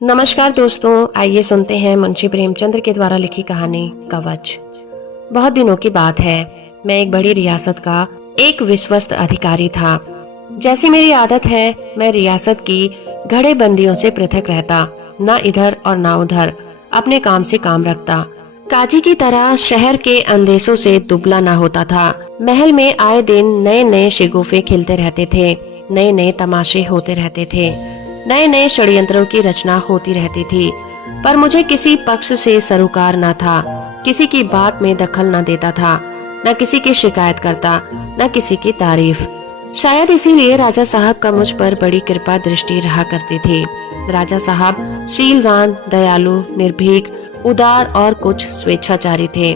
नमस्कार दोस्तों, आइए सुनते हैं मुंशी प्रेमचंद्र के द्वारा लिखी कहानी कवच। बहुत दिनों की बात है। मैं एक बड़ी रियासत का एक विश्वस्त अधिकारी था। जैसी मेरी आदत है, मैं रियासत की घड़े बंदियों से पृथक रहता, न इधर और न उधर, अपने काम से काम रखता। काजी की तरह शहर के अंदेशों से दुबला न होता था। महल में आए दिन नए नए शिगुफे खिलते रहते थे, नए नए तमाशे होते रहते थे, नए नए षड्यंत्रों की रचना होती रहती थी। पर मुझे किसी पक्ष से सरोकार न था, किसी की बात में दखल न देता था, न किसी की शिकायत करता, न किसी की तारीफ। शायद इसीलिए राजा साहब का मुझ पर बड़ी कृपा दृष्टि रहा करती थी। राजा साहब शीलवान, दयालु, निर्भीक, उदार और कुछ स्वेच्छाचारी थे।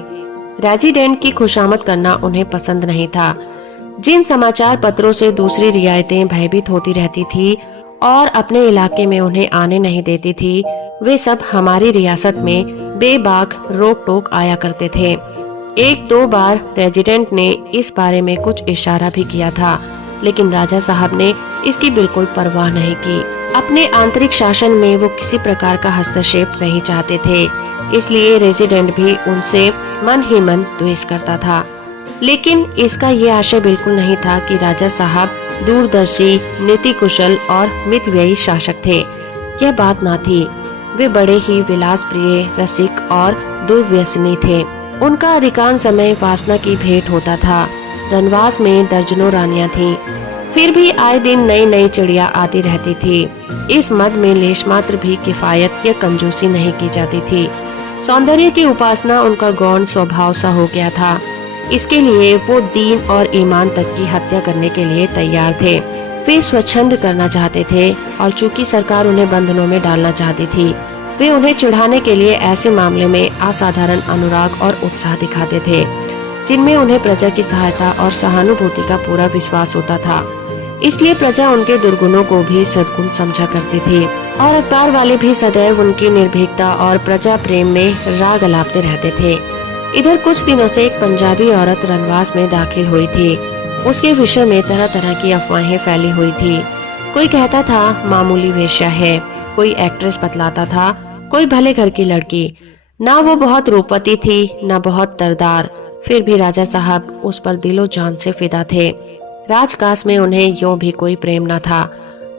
रेजिडेंट की खुशामद करना उन्हें पसंद नहीं था। जिन समाचार पत्रों से दूसरी रियायतें भयभीत होती रहती थी और अपने इलाके में उन्हें आने नहीं देती थी, वे सब हमारी रियासत में बेबाक रोक टोक आया करते थे। एक दो बार रेजिडेंट ने इस बारे में कुछ इशारा भी किया था, लेकिन राजा साहब ने इसकी बिल्कुल परवाह नहीं की। अपने आंतरिक शासन में वो किसी प्रकार का हस्तक्षेप नहीं चाहते थे, इसलिए रेजिडेंट भी उनसे मन ही मन द्वेष करता था। लेकिन इसका ये आशय बिल्कुल नहीं था कि राजा साहब दूरदर्शी, नीति कुशल और मितव्ययी शासक थे। यह बात ना थी। वे बड़े ही विलास प्रिय, रसिक और दुर्व्यसनी थे। उनका अधिकांश समय वासना की भेंट होता था। रनवास में दर्जनों रानियां थीं। फिर भी आए दिन नई नई चिड़िया आती रहती थी। इस मद में लेश मात्र भी किफायत या कंजूसी नहीं की जाती थी। सौंदर्य की उपासना उनका गौण स्वभाव सा हो गया था। इसके लिए वो दीन और ईमान तक की हत्या करने के लिए तैयार थे। वे स्वच्छंद करना चाहते थे और चूंकि सरकार उन्हें बंधनों में डालना चाहती थी, वे उन्हें चिढ़ाने के लिए ऐसे मामले में असाधारण अनुराग और उत्साह दिखाते थे, जिनमें उन्हें प्रजा की सहायता और सहानुभूति का पूरा विश्वास होता था। इसलिए प्रजा उनके दुर्गुणों को भी सद्गुण समझा करती थी और अखबार वाले भी सदैव उनकी निर्भीकता और प्रजा प्रेम में राग अलापते रहते थे। इधर कुछ दिनों से एक पंजाबी औरत रनवास में दाखिल हुई थी। उसके विषय में तरह तरह की अफवाहें फैली हुई थी। कोई कहता था मामूली वेश्या है, कोई एक्ट्रेस बतलाता था, कोई भले घर की लड़की। ना वो बहुत रूपवती थी, ना बहुत तरदार, फिर भी राजा साहब उस पर दिलो जान से फिदा थे। राजकाज में उन्हें यूं भी कोई प्रेम न था,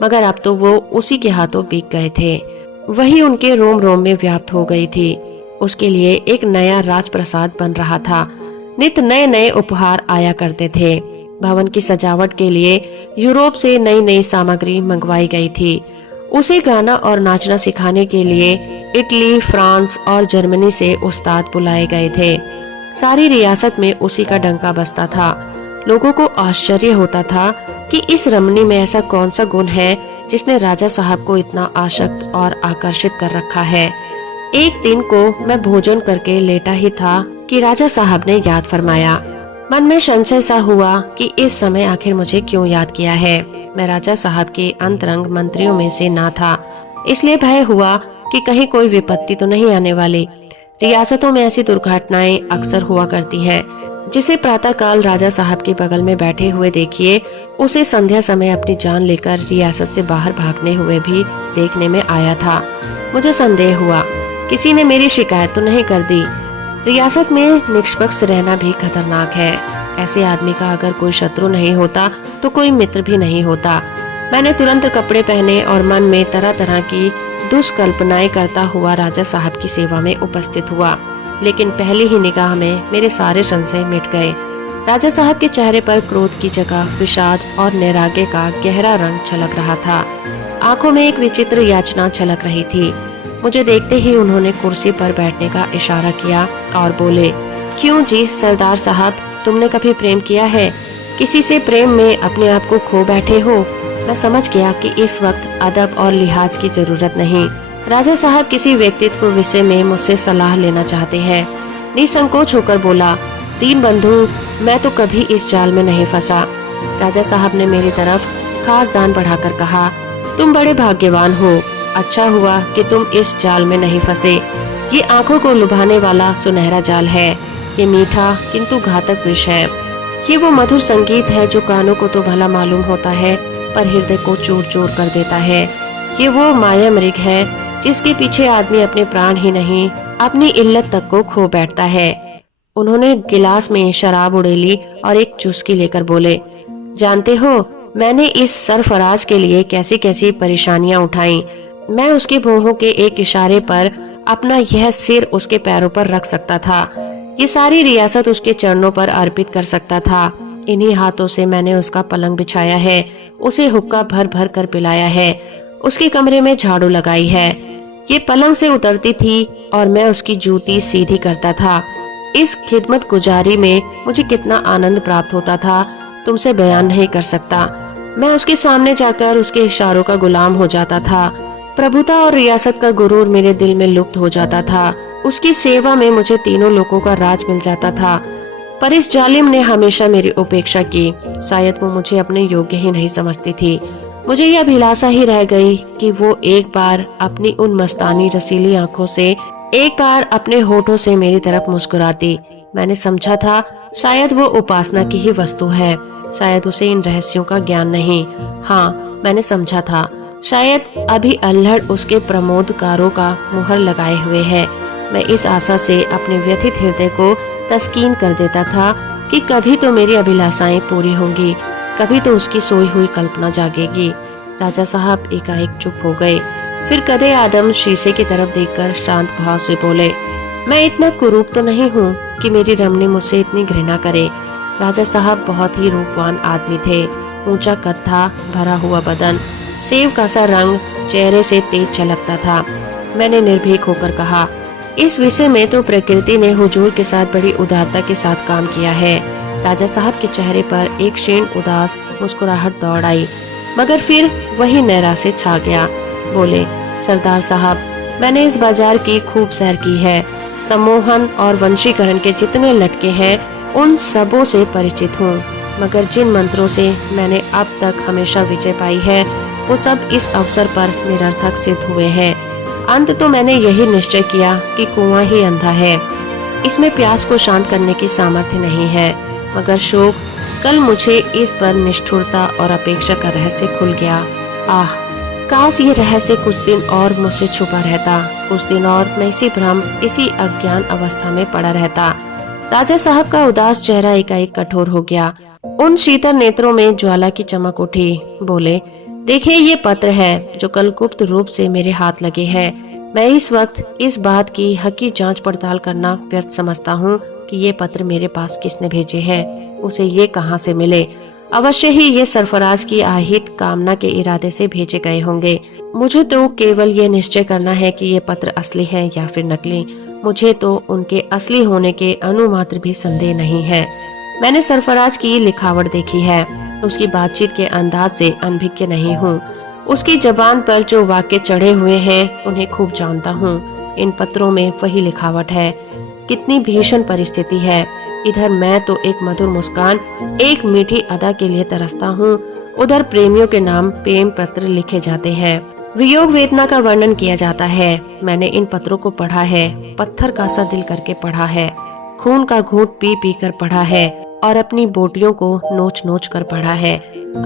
मगर अब तो वो उसी के हाथों बिक गए थे। वही उनके रोम रोम में व्याप्त हो गई थी। उसके लिए एक नया राजप्रसाद बन रहा था। नित नए नए उपहार आया करते थे। भवन की सजावट के लिए यूरोप से नई नई सामग्री मंगवाई गई थी। उसे गाना और नाचना सिखाने के लिए इटली, फ्रांस और जर्मनी से उस्ताद बुलाए गए थे। सारी रियासत में उसी का डंका बजता था। लोगों को आश्चर्य होता था कि इस रमणी में ऐसा कौन सा गुण है जिसने राजा साहब को इतना आसक्त और आकर्षित कर रखा है। एक दिन को मैं भोजन करके लेटा ही था कि राजा साहब ने याद फरमाया। मन में संशय सा हुआ कि इस समय आखिर मुझे क्यों याद किया है। मैं राजा साहब के अंतरंग मंत्रियों में से ना था, इसलिए भय हुआ कि कहीं कोई विपत्ति तो नहीं आने वाली। रियासतों में ऐसी दुर्घटनाएं अक्सर हुआ करती हैं। जिसे प्रातःकाल राजा साहब के बगल में बैठे हुए देखिए, उसे संध्या समय अपनी जान लेकर रियासत से बाहर भागने हुए भी देखने में आया था। मुझे संदेह हुआ, किसी ने मेरी शिकायत तो नहीं कर दी। रियासत में निष्पक्ष रहना भी खतरनाक है। ऐसे आदमी का अगर कोई शत्रु नहीं होता तो कोई मित्र भी नहीं होता। मैंने तुरंत कपड़े पहने और मन में तरह तरह की दुष्कल्पनाएं करता हुआ राजा साहब की सेवा में उपस्थित हुआ। लेकिन पहली ही निगाह में मेरे सारे संशय मिट गए। राजा साहब के चेहरे पर क्रोध की जगह विषाद और नैराग्य का गहरा रंग छलक रहा था। आंखों में एक विचित्र याचना छलक रही थी। मुझे देखते ही उन्होंने कुर्सी पर बैठने का इशारा किया और बोले, क्यों जी सरदार साहब, तुमने कभी प्रेम किया है? किसी से प्रेम में अपने आप को खो बैठे हो? मैं समझ गया कि इस वक्त अदब और लिहाज की जरूरत नहीं। राजा साहब किसी व्यक्तित्व विषय में मुझसे सलाह लेना चाहते हैं। निसंकोच होकर बोला, दीन बंधु, मैं तो कभी इस जाल में नहीं फंसा। राजा साहब ने मेरी तरफ खास दान बढ़ाकर कहा, तुम बड़े भाग्यवान हो। अच्छा हुआ कि तुम इस जाल में नहीं फंसे। ये आंखों को लुभाने वाला सुनहरा जाल है। ये मीठा किंतु घातक विष है। ये वो मधुर संगीत है जो कानों को तो भला मालूम होता है, पर हृदय को चूर चूर कर देता है। ये वो माया मृग है जिसके पीछे आदमी अपने प्राण ही नहीं अपनी इल्लत तक को खो बैठता है। उन्होंने गिलास में शराब उड़ेली और एक चुस्की लेकर बोले, जानते हो मैंने इस सरफराज के लिए कैसी कैसी परेशानियां उठाई। मैं उसके भौहों के एक इशारे पर अपना यह सिर उसके पैरों पर रख सकता था। ये सारी रियासत उसके चरणों पर अर्पित कर सकता था। इन्हीं हाथों से मैंने उसका पलंग बिछाया है, उसे हुक्का भर भर कर पिलाया है, उसके कमरे में झाड़ू लगाई है। ये पलंग से उतरती थी और मैं उसकी जूती सीधी करता था। इस खिदमत गुजारी में मुझे कितना आनंद प्राप्त होता था, तुमसे बयान नहीं कर सकता। मैं उसके सामने जाकर उसके इशारों का गुलाम हो जाता था। प्रभुता और रियासत का गुरूर मेरे दिल में लुप्त हो जाता था। उसकी सेवा में मुझे तीनों लोगों का राज मिल जाता था। पर इस जालिम ने हमेशा मेरी उपेक्षा की। शायद वो मुझे अपने योग्य ही नहीं समझती थी। मुझे यह अभिलाषा ही रह गई कि वो एक बार अपनी उन मस्तानी रसीली आंखों से, एक बार अपने होठों से मेरी तरफ मुस्कुराती। मैंने समझा था शायद वो उपासना की ही वस्तु है, शायद उसे इन रहस्यों का ज्ञान नहीं। हाँ, मैंने समझा था शायद अभी अल्हड़ उसके प्रमोदकारों का मुहर लगाए हुए है। मैं इस आशा से अपने व्यथित हृदय को तस्कीन कर देता था कि कभी तो मेरी अभिलाषाएं पूरी होंगी, कभी तो उसकी सोई हुई कल्पना जागेगी। राजा साहब एकाएक चुप हो गए। फिर कदे आदम शीशे की तरफ देखकर शांत भाव से बोले, मैं इतना कुरूप तो नहीं हूँ कि मेरी रमणी मुझसे इतनी घृणा करे। राजा साहब बहुत ही रूपवान आदमी थे। ऊंचा कद था, भरा हुआ बदन, सेव का सा रंग चेहरे से तेज झलकता था। मैंने निर्भीक होकर कहा, इस विषय में तो प्रकृति ने हुजूर के साथ बड़ी उदारता के साथ काम किया है। राजा साहब के चेहरे पर एक क्षीण उदास मुस्कुराहट दौड़ आई, मगर फिर वही नैराश्य छा गया। बोले, सरदार साहब, मैंने इस बाजार की खूब सैर की है। सम्मोहन और वंशीकरण के जितने लटके हैं उन सबों से परिचित हूँ, मगर जिन मंत्रों से मैंने अब तक हमेशा विजय पाई है वो सब इस अवसर पर निरर्थक सिद्ध हुए हैं। अंत तो मैंने यही निश्चय किया कि कुआं ही अंधा है, इसमें प्यास को शांत करने की सामर्थ्य नहीं है। मगर शोक, कल मुझे इस पर निष्ठुरता और अपेक्षा का रहस्य खुल गया। आह, काश ये रहस्य कुछ दिन और मुझसे छुपा रहता, कुछ दिन और मैं इसी भ्रम, इसी अज्ञान अवस्था में पड़ा रहता। राजा साहब का उदास चेहरा एकाएक कठोर हो गया। उन शीतल नेत्रों में ज्वाला की चमक उठी। बोले, देखिए, ये पत्र है जो कल गुप्त रूप से मेरे हाथ लगे हैं। मैं इस वक्त इस बात की हकी जांच पड़ताल करना व्यर्थ समझता हूँ कि ये पत्र मेरे पास किसने भेजे हैं, उसे ये कहाँ से मिले। अवश्य ही ये सरफराज की आहित कामना के इरादे से भेजे गए होंगे। मुझे तो केवल ये निश्चय करना है कि ये पत्र असली हैं या फिर नकली। मुझे तो उनके असली होने के अनुमात्र भी संदेह नहीं है। मैंने सरफराज की लिखावट देखी है, उसकी बातचीत के अंदाज से अनभिज्ञ नहीं हूँ। उसकी जबान पर जो वाक्य चढ़े हुए हैं उन्हें खूब जानता हूँ। इन पत्रों में वही लिखावट है। कितनी भीषण परिस्थिति है। इधर मैं तो एक मधुर मुस्कान, एक मीठी अदा के लिए तरसता हूँ, उधर प्रेमियों के नाम प्रेम पत्र लिखे जाते हैं, वियोग वेदना का वर्णन किया जाता है। मैंने इन पत्रों को पढ़ा है, पत्थर का सा दिल करके पढ़ा है, खून का घूंट पी पी कर पढ़ा है और अपनी बोटियों को नोच नोच कर पढ़ा है।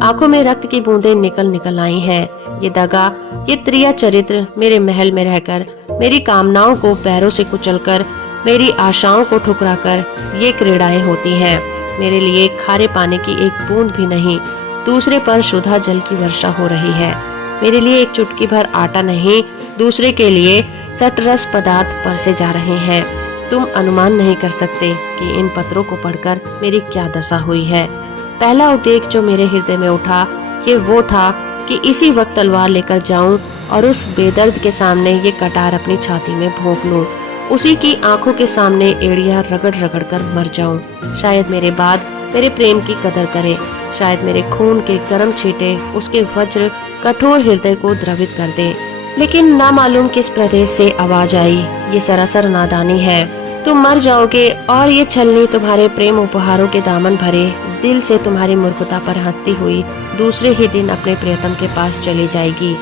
आंखों में रक्त की बूंदें निकल निकल आई हैं। ये दगा, ये त्रिया चरित्र मेरे महल में रहकर, मेरी कामनाओं को पैरों से कुचलकर, मेरी आशाओं को ठुकराकर ये क्रीड़ाएं होती हैं। मेरे लिए खारे पानी की एक बूंद भी नहीं, दूसरे पर शुद्ध जल की वर्षा हो रही है। मेरे लिए एक चुटकी भर आटा नहीं, दूसरे के लिए सटरस पदार्थ परसे जा रहे हैं। तुम अनुमान नहीं कर सकते कि इन पत्रों को पढ़कर मेरी क्या दशा हुई है। पहला उद्वेग जो मेरे हृदय में उठा ये वो था कि इसी वक्त तलवार लेकर जाऊं और उस बेदर्द के सामने ये कटार अपनी छाती में भोंक लूं, उसी की आंखों के सामने एड़ियां रगड़ रगड़ कर मर जाऊं। शायद मेरे बाद मेरे प्रेम की कदर करे, शायद मेरे खून के गर्म छींटे उसके वज्र कठोर हृदय को द्रवित कर दे। लेकिन ना मालूम किस प्रदेश से आवाज आई, ये सरासर नादानी है। तुम मर जाओगे और ये छलनी तुम्हारे प्रेम उपहारों के दामन भरे दिल से तुम्हारी मूर्खता पर हंसती हुई दूसरे ही दिन अपने प्रियतम के पास चली जाएगी।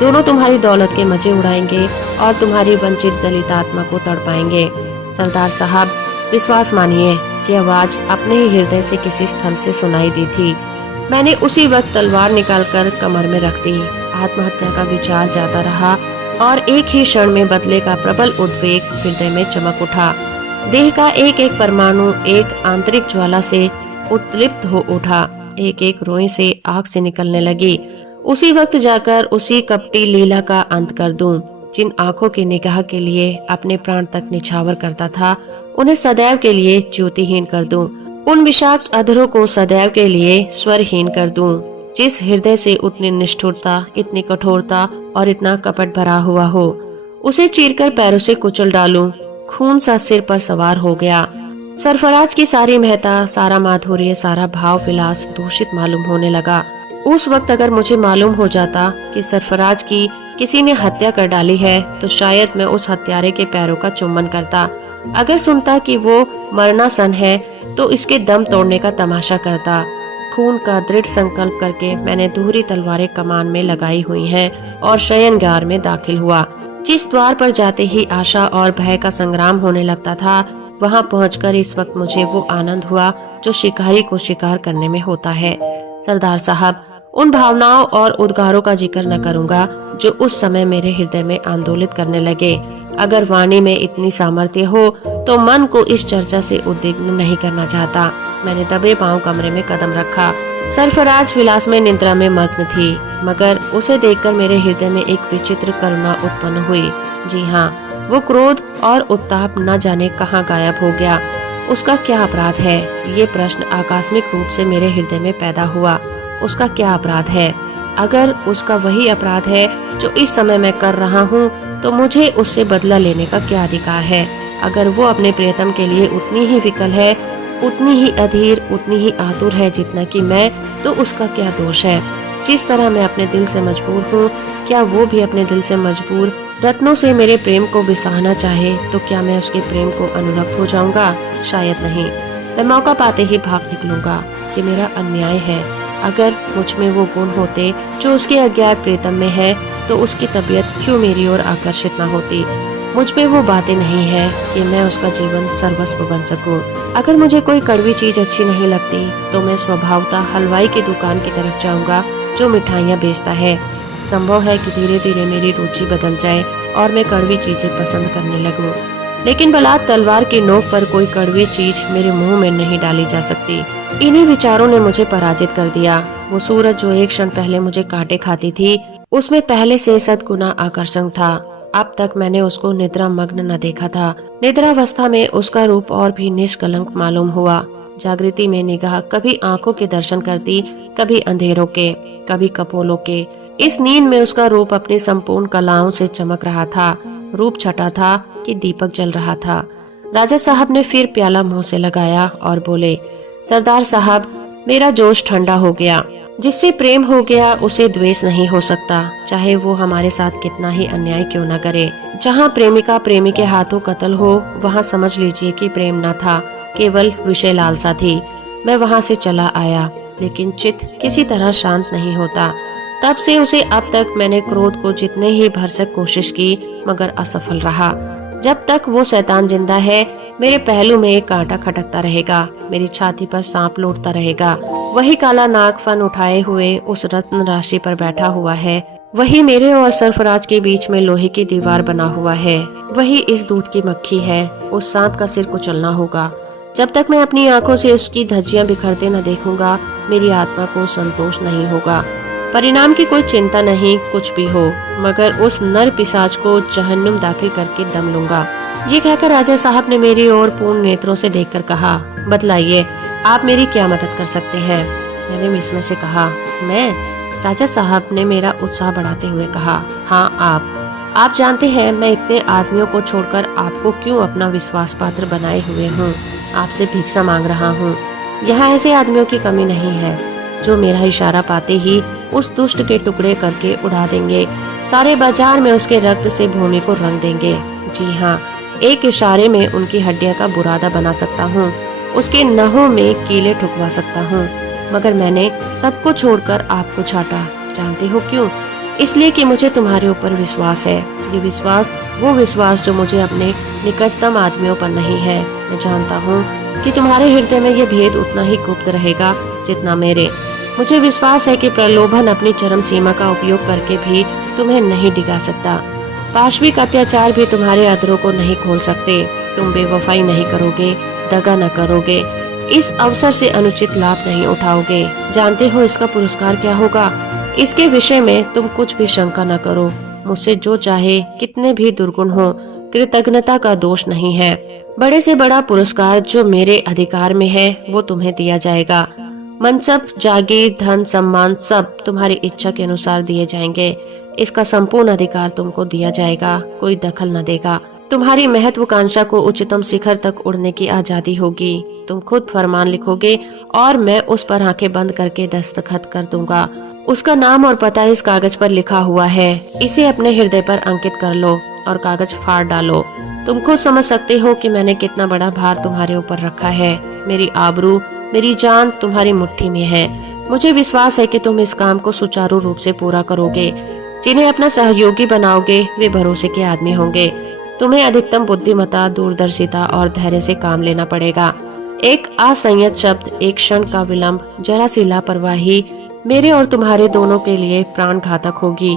दोनों तुम्हारी दौलत के मजे उड़ाएंगे और तुम्हारी वंचित दलित आत्मा को तड़पाएंगे। सरदार साहब, विश्वास मानिए, ये आवाज अपने ही हृदय से किसी स्थल से सुनाई दी थी। मैंने उसी वक्त तलवार निकालकर कमर में रख दी। आत्महत्या का विचार जाता रहा और एक ही क्षण में बदले का प्रबल उद्वेग हृदय में चमक उठा। देह का एक एक परमाणु एक आंतरिक ज्वाला से उत्लिप्त हो उठा। एक एक रोई से आग से निकलने लगी। उसी वक्त जाकर उसी कपटी लीला का अंत कर दूं। जिन आंखों की निगाह के लिए अपने प्राण तक निछावर करता था, उन्हें सदैव के लिए ज्योतिहीन कर दूं। उन विषाक्त अधरों को सदैव के लिए स्वरहीन कर दूं। जिस हृदय से उतनी निष्ठुरता, इतनी कठोरता और इतना कपट भरा हुआ हो, उसे चीरकर पैरों से कुचल डालूं। खून सा सिर पर सवार हो गया। सरफराज की सारी महता, सारा माधुर्य, सारा भाव विलास दूषित मालूम होने लगा। उस वक्त अगर मुझे मालूम हो जाता कि सरफराज की किसी ने हत्या कर डाली है, तो शायद मैं उस हत्यारे के पैरों का चुम्बन करता। अगर सुनता कि वो मरणासन है, तो इसके दम तोड़ने का तमाशा करता। खून का दृढ़ संकल्प करके मैंने दोहरी तलवारें कमान में लगाई हुई हैं और शयनगार में दाखिल हुआ। जिस द्वार पर जाते ही आशा और भय का संग्राम होने लगता था, वहां पहुंचकर इस वक्त मुझे वो आनंद हुआ जो शिकारी को शिकार करने में होता है। सरदार साहब, उन भावनाओं और उद्गारों का जिक्र न करूंगा जो उस समय मेरे हृदय में आंदोलित करने लगे। अगर वाणी में इतनी सामर्थ्य हो तो मन को इस चर्चा से उद्विग्न नहीं करना चाहता। मैंने दबे पांव कमरे में कदम रखा। सरफराज विलास में निद्रा में मग्न थी, मगर उसे देखकर मेरे हृदय में एक विचित्र करुणा उत्पन्न हुई। जी हाँ, वो क्रोध और उत्ताप न जाने कहाँ गायब हो गया। उसका क्या अपराध है? ये प्रश्न आकस्मिक रूप से मेरे हृदय में पैदा हुआ। उसका क्या अपराध है? अगर उसका वही अपराध है जो इस समय मैं कर रहा हूँ, तो मुझे उससे बदला लेने का क्या अधिकार है? अगर वो अपने प्रियतम के लिए उतनी ही विकल है, उतनी ही अधीर, उतनी ही आतुर है जितना कि मैं, तो उसका क्या दोष है? जिस तरह मैं अपने दिल से मजबूर हूँ, क्या वो भी अपने दिल से मजबूर रत्नों से मेरे प्रेम को बिसाहना चाहे, तो क्या मैं उसके प्रेम को अनुरक्त हो जाऊंगा? शायद नहीं। मैं मौका पाते ही भाग निकलूंगा। ये मेरा अन्याय है। अगर मुझ में वो गुण होते जो उसके अज्ञात प्रीतम में है, तो उसकी तबीयत क्यों मेरी ओर आकर्षित न होती? मुझ में वो बातें नहीं है कि मैं उसका जीवन सर्वस्व बन सकूं। अगर मुझे कोई कड़वी चीज अच्छी नहीं लगती, तो मैं स्वभावतः हलवाई की दुकान की तरफ जाऊंगा जो मिठाइयाँ बेचता है। संभव है कि धीरे धीरे मेरी रुचि बदल जाए और मैं कड़वी चीजें पसंद करने लगूं। लेकिन बलात् तलवार की नोक पर कोई कड़वी चीज मेरे मुंह में नहीं डाली जा सकती। इन्हीं विचारों ने मुझे पराजित कर दिया। वो सूरज जो एक क्षण पहले मुझे काटे खाती थी, उसमें पहले से सद्गुना आकर्षण था। अब तक मैंने उसको निद्रा मग्न न देखा था। निद्रावस्था में उसका रूप और भी निष्कलंक मालूम हुआ। जागृति में निगाह कभी आंखों के दर्शन करती, कभी अंधेरों के, कभी कपोलों के। इस नींद में उसका रूप अपनी संपूर्ण कलाओं से चमक रहा था। रूप छटा था कि दीपक जल रहा था। राजा साहब ने फिर प्याला मुंह से लगाया और बोले, सरदार साहब, मेरा जोश ठंडा हो गया। जिससे प्रेम हो गया उसे द्वेष नहीं हो सकता, चाहे वो हमारे साथ कितना ही अन्याय क्यों न करे। जहाँ प्रेमिका प्रेमी के हाथों कत्ल हो, वहाँ समझ लीजिए कि प्रेम न था, केवल विषय लालसा थी। मैं वहाँ से चला आया, लेकिन चित्त किसी तरह शांत नहीं होता। तब से उसे अब तक मैंने क्रोध को जितने ही भरसक कोशिश की, मगर असफल रहा। जब तक वो शैतान जिंदा है, मेरे पहलू में एक कांटा खटकता रहेगा, मेरी छाती पर सांप लौटता रहेगा। वही काला नाग फन उठाए हुए उस रत्न राशि पर बैठा हुआ है। वही मेरे और सरफराज के बीच में लोहे की दीवार बना हुआ है। वही इस दूध की मक्खी है। उस सांप का सिर कुचलना होगा। जब तक मैं अपनी आंखों से उसकी धज्जियां बिखरते न देखूंगा, मेरी आत्मा को संतोष नहीं होगा। परिणाम की कोई चिंता नहीं, कुछ भी हो, मगर उस नर पिशाच को जहन्नुम दाखिल करके दम लूंगा। ये कहकर राजा साहब ने मेरी ओर पूर्ण नेत्रों से देखकर कहा, बतलाइए, आप मेरी क्या मदद कर सकते हैं? मैंने इसमें से कहा, मैं? राजा साहब ने मेरा उत्साह बढ़ाते हुए कहा, हाँ आप जानते हैं मैं इतने आदमियों को छोड़कर आपको क्यों अपना विश्वास पात्र बनाए हुए हूँ। आपसे भिक्षा मांग रहा हूँ। यहाँ ऐसे आदमियों की कमी नहीं है जो मेरा इशारा पाते ही उस दुष्ट के टुकड़े करके उड़ा देंगे, सारे बाजार में उसके रक्त से भूमि को रंग देंगे। जी हाँ, एक इशारे में उनकी हड्डियां का बुरादा बना सकता हूँ, उसके नहों में कीले ठुकवा सकता हूँ। मगर मैंने सबको छोड़कर आपको छाटा। जानते हो क्यों? इसलिए कि मुझे तुम्हारे ऊपर विश्वास है। ये विश्वास वो विश्वास जो मुझे अपने निकटतम आदमियों पर नहीं है। मैं जानता हूँ कि तुम्हारे हृदय में ये भेद उतना ही गुप्त रहेगा जितना मेरे। मुझे विश्वास है कि प्रलोभन अपनी चरम सीमा का उपयोग करके भी तुम्हें नहीं डिगा सकता। पाशविक अत्याचार भी तुम्हारे अधरों को नहीं खोल सकते। तुम बेवफाई नहीं करोगे, दगा न करोगे, इस अवसर से अनुचित लाभ नहीं उठाओगे। जानते हो इसका पुरस्कार क्या होगा? इसके विषय में तुम कुछ भी शंका न करो। मुझसे जो चाहे, कितने भी दुर्गुण हो, कृतज्ञता का दोष नहीं है। बड़े से बड़ा पुरस्कार जो मेरे अधिकार में है वो तुम्हें दिया जाएगा। मनसब, जागीर, धन, सम्मान सब तुम्हारी इच्छा के अनुसार दिए जाएंगे। इसका संपूर्ण अधिकार तुमको दिया जाएगा, कोई दखल न देगा। तुम्हारी महत्वाकांक्षा को उच्चतम शिखर तक उड़ने की आजादी होगी। तुम खुद फरमान लिखोगे और मैं उस पर आंखें बंद करके दस्तखत कर दूंगा। उसका नाम और पता इस कागज पर लिखा हुआ है। इसे अपने हृदय पर अंकित कर लो और कागज फाड़ डालो। तुम खुद समझ सकते हो कि मैंने कितना बड़ा भार तुम्हारे ऊपर रखा है। मेरी आबरू, मेरी जान तुम्हारी मुट्ठी में है। मुझे विश्वास है कि तुम इस काम को सुचारू रूप से पूरा करोगे। जिन्हें अपना सहयोगी बनाओगे वे भरोसे के आदमी होंगे। तुम्हें अधिकतम बुद्धिमत्ता, दूरदर्शिता और धैर्य से काम लेना पड़ेगा। एक असंयत शब्द, एक क्षण का विलंब, जरा सी लापरवाही मेरे और तुम्हारे दोनों के लिए प्राण घातक होगी।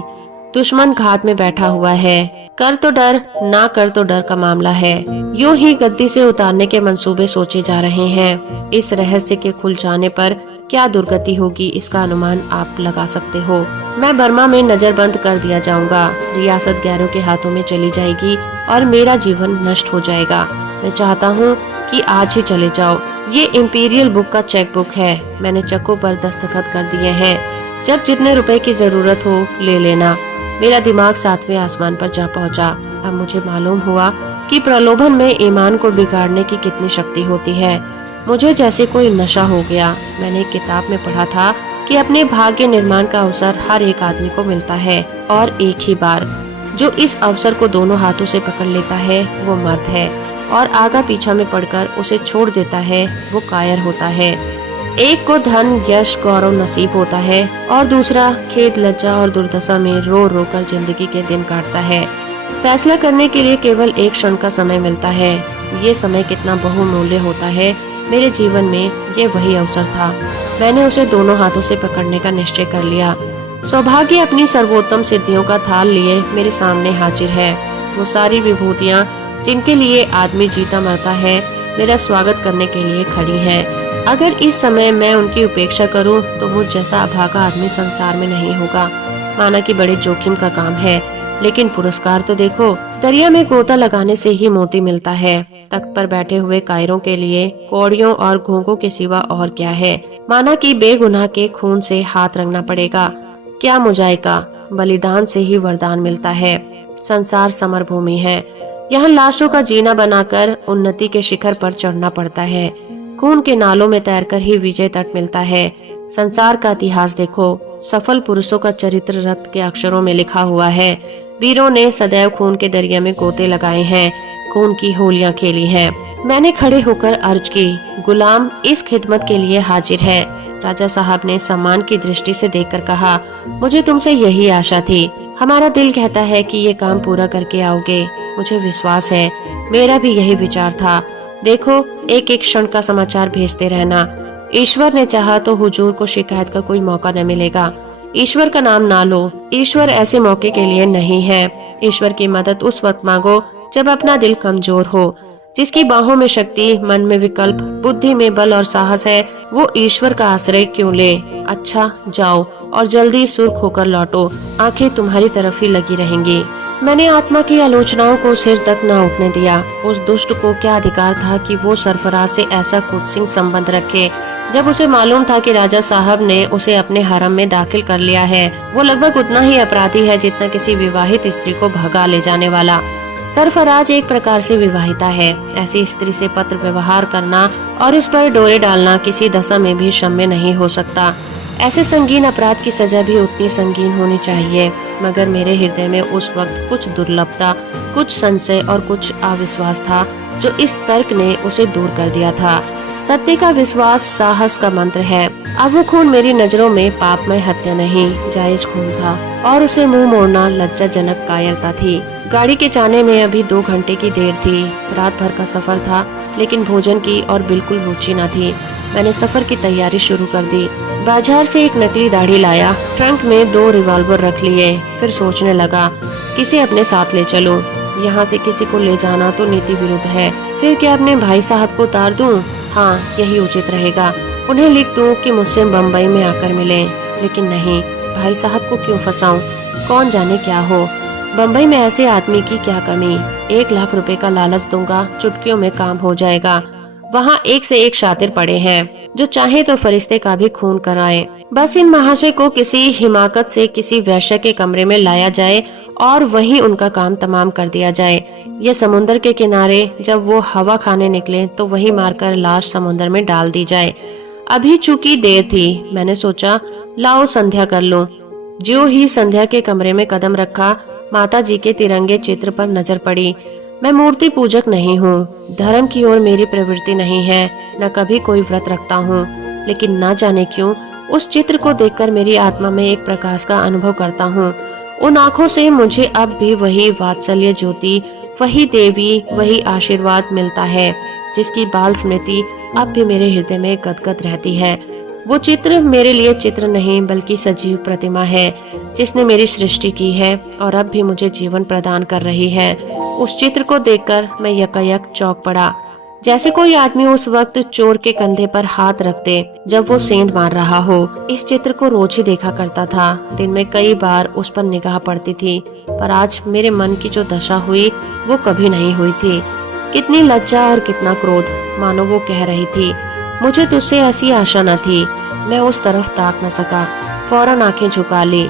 दुश्मन घात में बैठा हुआ है। कर तो डर, ना कर तो डर का मामला है। यूं ही गद्दी से उतारने के मंसूबे सोचे जा रहे हैं। इस रहस्य के खुल जाने पर क्या दुर्गति होगी इसका अनुमान आप लगा सकते हो। मैं बर्मा में नजरबंद कर दिया जाऊंगा। रियासत गैरों के हाथों में चली जाएगी और मेरा जीवन नष्ट हो जाएगा। मैं चाहता हूँ कि आज ही चले जाओ। ये इंपीरियल बुक का चेक बुक है। मैंने चेकों पर दस्तखत कर दिए हैं। जब जितने रुपए की जरूरत हो ले लेना। मेरा दिमाग 7वें आसमान पर जा पहुंचा। अब मुझे मालूम हुआ कि प्रलोभन में ईमान को बिगाड़ने की कितनी शक्ति होती है। मुझे जैसे कोई नशा हो गया। मैंने एक किताब में पढ़ा था कि अपने भाग्य निर्माण का अवसर हर एक आदमी को मिलता है और एक ही बार। जो इस अवसर को दोनों हाथों से पकड़ लेता है वो मर्द है और आगा पीछा में पड़कर उसे छोड़ देता है वो कायर होता है। एक को धन, यश, गौरव नसीब होता है और दूसरा खेद, लज्जा और दुर्दशा में रो रो कर जिंदगी के दिन काटता है। फैसला करने के लिए केवल एक क्षण का समय मिलता है। ये समय कितना बहुमूल्य होता है। मेरे जीवन में ये वही अवसर था। मैंने उसे दोनों हाथों से पकड़ने का निश्चय कर लिया। सौभाग्य अपनी सर्वोत्तम सिद्धियों का थाल लिए मेरे सामने हाजिर है। वो सारी विभूतियाँ जिनके लिए आदमी जीता मरता है मेरा स्वागत करने के लिए खड़ी हैं। अगर इस समय मैं उनकी उपेक्षा करूं तो मुझ जैसा अभागा आदमी संसार में नहीं होगा। माना कि बड़े जोखिम का काम है, लेकिन पुरस्कार तो देखो। दरिया में गोता लगाने से ही मोती मिलता है। तख्त पर बैठे हुए कायरों के लिए कौड़ियों और घोंघों के सिवा और क्या है। माना कि बेगुनाह के खून से हाथ रंगना पड़ेगा। क्या मुजायका, बलिदान से ही वरदान मिलता है। संसार समर भूमि है। यहाँ लाशों का जीना बनाकर उन्नति के शिखर पर चढ़ना पड़ता है। खून के नालों में तैरकर ही विजय तट मिलता है। संसार का इतिहास देखो। सफल पुरुषों का चरित्र रक्त के अक्षरों में लिखा हुआ है। वीरों ने सदैव खून के दरिया में गोते लगाए हैं, खून की होलियां खेली हैं। मैंने खड़े होकर अर्ज की, गुलाम इस खिदमत के लिए हाजिर है। राजा साहब ने सम्मान की दृष्टि से देखकर कहा, मुझे तुमसे यही आशा थी। हमारा दिल कहता है कि ये काम पूरा करके आओगे। मुझे विश्वास है, मेरा भी यही विचार था। देखो, एक एक क्षण का समाचार भेजते रहना। ईश्वर ने चाहा तो हुजूर को शिकायत का कोई मौका न मिलेगा। ईश्वर का नाम ना लो। ईश्वर ऐसे मौके के लिए नहीं है। ईश्वर की मदद उस वक्त मांगो जब अपना दिल कमजोर हो। जिसकी बाहों में शक्ति, मन में विकल्प, बुद्धि में बल और साहस है, वो ईश्वर का आश्रय क्यों ले। अच्छा, जाओ और जल्दी सुर्ख होकर लौटो। आंखें तुम्हारी तरफ ही लगी रहेंगी। मैंने आत्मा की आलोचनाओं को सिर तक न उठने दिया। उस दुष्ट को क्या अधिकार था कि वो सरफराज से ऐसा कुत्सित संबंध रखे। जब उसे मालूम था कि राजा साहब ने उसे अपने हरम में दाखिल कर लिया है, वो लगभग उतना ही अपराधी है जितना किसी विवाहित स्त्री को भगा ले जाने वाला। सरफराज एक प्रकार से विवाहिता है। ऐसी स्त्री से पत्र व्यवहार करना और इस पर डोरे डालना किसी दशा में भी क्षम्य नहीं हो सकता। ऐसे संगीन अपराध की सजा भी उतनी संगीन होनी चाहिए। मगर मेरे हृदय में उस वक्त कुछ दुर्लभता, कुछ संशय और कुछ अविश्वास था जो इस तर्क ने उसे दूर कर दिया था। सत्य का विश्वास साहस का मंत्र है। अब वो खून मेरी नजरों में पापमय हत्या नहीं, जायज खून था और उसे मुंह मोड़ना लज्जाजनक कायरता थी। गाड़ी के जाने में अभी 2 घंटे की देर थी। रात भर का सफर था, लेकिन भोजन की और बिल्कुल रुचि न थी। मैंने सफर की तैयारी शुरू कर दी। बाजार से एक नकली दाढ़ी लाया, ट्रंक में 2 रिवॉल्वर रख लिए। फिर सोचने लगा, किसे अपने साथ ले चलूं? यहाँ से किसी को ले जाना तो नीति विरुद्ध है। फिर क्या अपने भाई साहब को उतार दूं? हाँ, यही उचित रहेगा। उन्हें लिख दूं कि मुझसे बम्बई में आकर मिलें। लेकिन नहीं, भाई साहब को क्यों फंसाऊं? कौन जाने क्या हो। बम्बई में ऐसे आदमी की क्या कमी। 1 लाख रुपए का लालच दूंगा, चुटकियों में काम हो जाएगा। वहाँ एक से एक शातिर पड़े हैं, जो चाहे तो फरिश्ते का भी खून कराए। बस इन महाशय को किसी हिमाकत से किसी वैश्य के कमरे में लाया जाए और वहीं उनका काम तमाम कर दिया जाए। ये समुद्र के किनारे जब वो हवा खाने निकले तो वहीं मारकर लाश समुद्र में डाल दी जाए। अभी चूंकि देर थी, मैंने सोचा लाओ संध्या कर लूं। ज्यों ही संध्या के कमरे में कदम रखा, माता जी के तिरंगे चित्र पर नजर पड़ी। मैं मूर्ति पूजक नहीं हूँ, धर्म की ओर मेरी प्रवृत्ति नहीं है, न कभी कोई व्रत रखता हूँ। लेकिन न जाने क्यों उस चित्र को देखकर मेरी आत्मा में एक प्रकाश का अनुभव करता हूँ। उन आँखों से मुझे अब भी वही वात्सल्य ज्योति, वही देवी, वही आशीर्वाद मिलता है, जिसकी बाल स्मृति अब भी मेरे हृदय में गदगद रहती है। वो चित्र मेरे लिए चित्र नहीं बल्कि सजीव प्रतिमा है, जिसने मेरी सृष्टि की है और अब भी मुझे जीवन प्रदान कर रही है। उस चित्र को देखकर मैं यकायक चौंक पड़ा, जैसे कोई आदमी उस वक्त चोर के कंधे पर हाथ रख दे जब वो सेंध मार रहा हो। इस चित्र को रोज ही देखा करता था, दिन में कई बार उस पर निगाह पड़ती थी, पर आज मेरे मन की जो दशा हुई वो कभी नहीं हुई थी। कितनी लज्जा और कितना क्रोध, मानो वो कह रही थी, मुझे तुझसे ऐसी आशा न थी। मैं उस तरफ ताक न सका, फौरन आंखें झुका ली।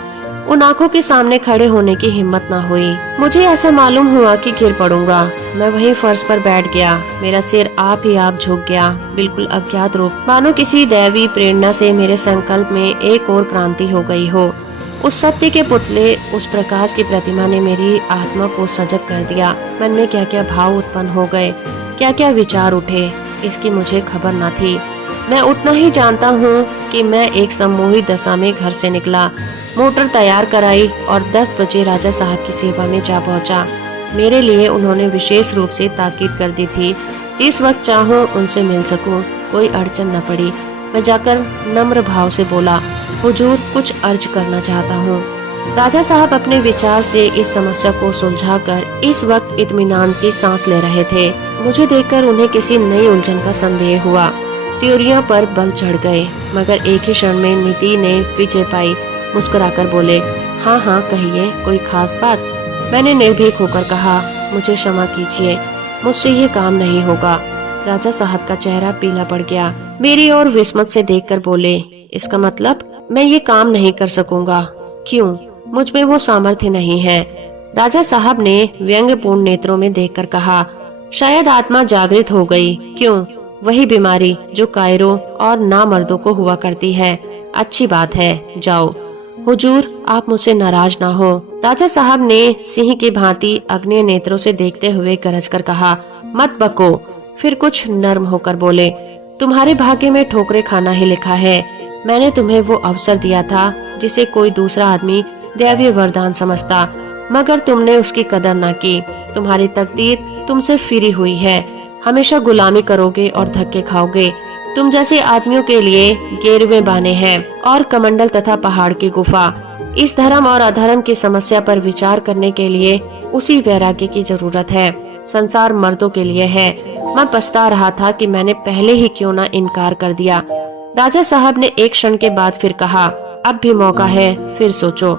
उन आंखों के सामने खड़े होने की हिम्मत न हुई। मुझे ऐसा मालूम हुआ कि गिर पड़ूंगा। मैं वहीं फर्श पर बैठ गया, मेरा सिर आप ही आप झुक गया, बिल्कुल अज्ञात रूप, मानो किसी दैवी प्रेरणा से मेरे संकल्प में एक और क्रांति हो गई हो। उस सत्य के पुतले, उस प्रकाश की प्रतिमा ने मेरी आत्मा को सजग कर दिया। मन में क्या क्या भाव उत्पन्न हो गए, क्या क्या विचार उठे, इसकी मुझे खबर न थी। मैं उतना ही जानता हूँ कि मैं एक सम्मोहित दशा में घर से निकला, मोटर तैयार कराई और 10 बजे राजा साहब की सेवा में जा पहुँचा। मेरे लिए उन्होंने विशेष रूप से ताकीद कर दी थी, जिस वक्त चाहूँ उनसे मिल सकूँ, कोई अड़चन न पड़ी। मैं जाकर नम्र भाव से बोला, हुजूर कुछ अर्ज करना चाहता हूँ। राजा साहब अपने विचार से इस समस्या को सुलझाकर इस वक्त इत्मीनान की सांस ले रहे थे। मुझे देखकर उन्हें किसी नई उलझन का संदेह हुआ। त्योरियों पर बल चढ़ गए, मगर एक ही क्षण में नीति ने विजय पाई। मुस्कुराकर बोले, हाँ हाँ कहिए, कोई खास बात? मैंने निर्भीक होकर कहा, मुझे क्षमा कीजिए, मुझसे ये काम नहीं होगा। राजा साहब का चेहरा पीला पड़ गया। मेरी ओर विस्मत से देखकर बोले, इसका मतलब मैं ये काम नहीं कर सकूंगा? क्यों? मुझ में वो सामर्थ्य नहीं है। राजा साहब ने व्यंग्यपूर्ण नेत्रों में देखकर कहा, शायद आत्मा जागृत हो गई। क्यों? वही बीमारी जो कायरों और नामर्दों को हुआ करती है। अच्छी बात है, जाओ। हुजूर आप मुझसे नाराज ना हो। राजा साहब ने सिंह की भांति अग्नि नेत्रों से देखते हुए गरज कर कहा, मत बको। फिर कुछ नर्म होकर बोले, तुम्हारे भाग्य में ठोकरे खाना ही लिखा है। मैंने तुम्हें वो अवसर दिया था जिसे कोई दूसरा आदमी दैवीय वरदान समझता, मगर तुमने उसकी कदर न की। तुम्हारी तकदीर तुमसे फिरी हुई है। हमेशा गुलामी करोगे और धक्के खाओगे। तुम जैसे आदमियों के लिए गेरुए बाने हैं और कमंडल तथा पहाड़ की गुफा। इस धर्म और अधर्म की समस्या पर विचार करने के लिए उसी वैराग्य की जरूरत है। संसार मर्दों के लिए है। मैं पछता रहा था कि मैंने पहले ही क्यों ना इनकार कर दिया। राजा साहब ने एक क्षण के बाद फिर कहा, अब भी मौका है, फिर सोचो।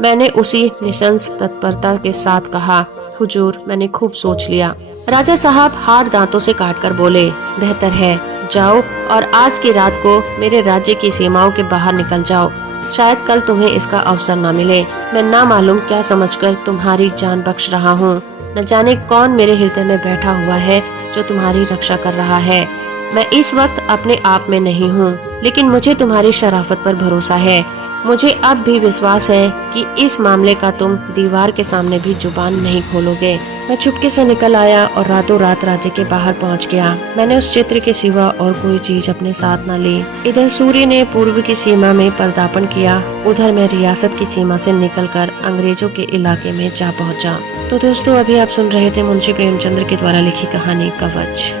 मैंने उसी निशंस तत्परता के साथ कहा, हुजूर मैंने खूब सोच लिया। राजा साहब हाथ दांतों से काटकर बोले, बेहतर है, जाओ और आज की रात को मेरे राज्य की सीमाओं के बाहर निकल जाओ। शायद कल तुम्हें इसका अवसर न मिले। मैं ना मालूम क्या समझकर तुम्हारी जान बख्श रहा हूँ। न जाने कौन मेरे हृदय में बैठा हुआ है जो तुम्हारी रक्षा कर रहा है। मैं इस वक्त अपने आप में नहीं हूँ, लेकिन मुझे तुम्हारी शराफत पर भरोसा है। मुझे अब भी विश्वास है कि इस मामले का तुम दीवार के सामने भी जुबान नहीं खोलोगे। मैं चुपके से निकल आया और रातों रात राज्य के बाहर पहुंच गया। मैंने उस चित्र के सिवा और कोई चीज अपने साथ न ली। इधर सूर्य ने पूर्व की सीमा में पदार्पण किया, उधर मैं रियासत की सीमा से निकलकर अंग्रेजों के इलाके में जा पहुंचा। तो दोस्तों, अभी आप सुन रहे थे मुंशी प्रेमचंद्र के द्वारा लिखी कहानी कवच।